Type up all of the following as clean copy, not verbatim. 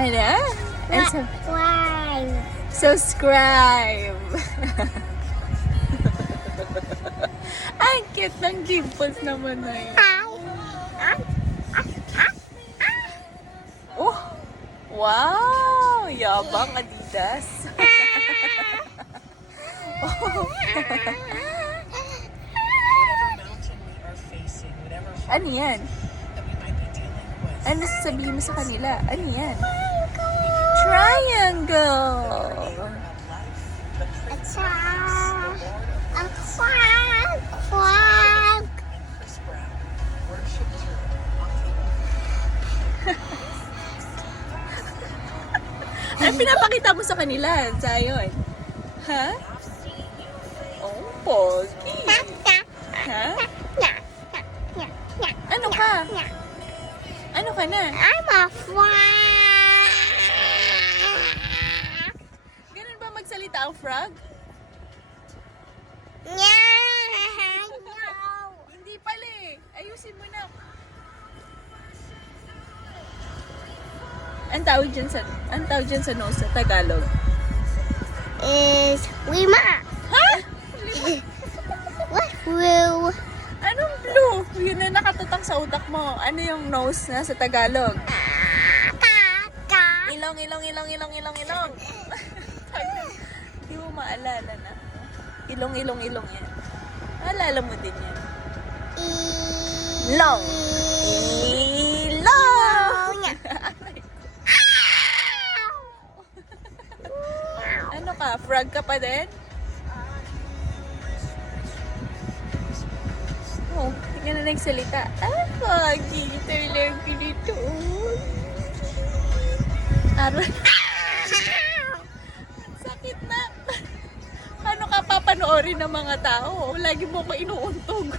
Ano? Subscribe. Subscribe! Ang cute ng dimples naman na yun. Oh! Wow! Yabang Adidas. Ano yan? Ano sasabihin mo sa kanila? Ano yan? Triangle! Ano pinapakita mo sa kanila, Zion? Ha? Oh, pogi. Ha? Ano ka? Ano ka na? I'm a frog. Ganun ba magsalita ang frog? No. Hindi pala eh. Ayusin mo na. Ang tawag dyan sa nose sa Tagalog? Is Wima. Ha? What will? Anong blue? Yun na nakatutak sa utak mo. Ano yung nose na sa Tagalog? Ilong. Hindi mo maalala na. Ilong yan. Maalala mo din yan. Long. Ilong! Ano ka? Frog ka pa din? Oh, hindi na nagsalita. Ah, pogi. Talagang ganito. Aray. Ang sakit na. Paano ka papanoorin ng mga tao? Lagi mo ko inuuntog.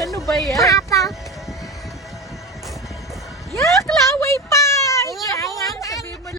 Ano ba yan? Papa.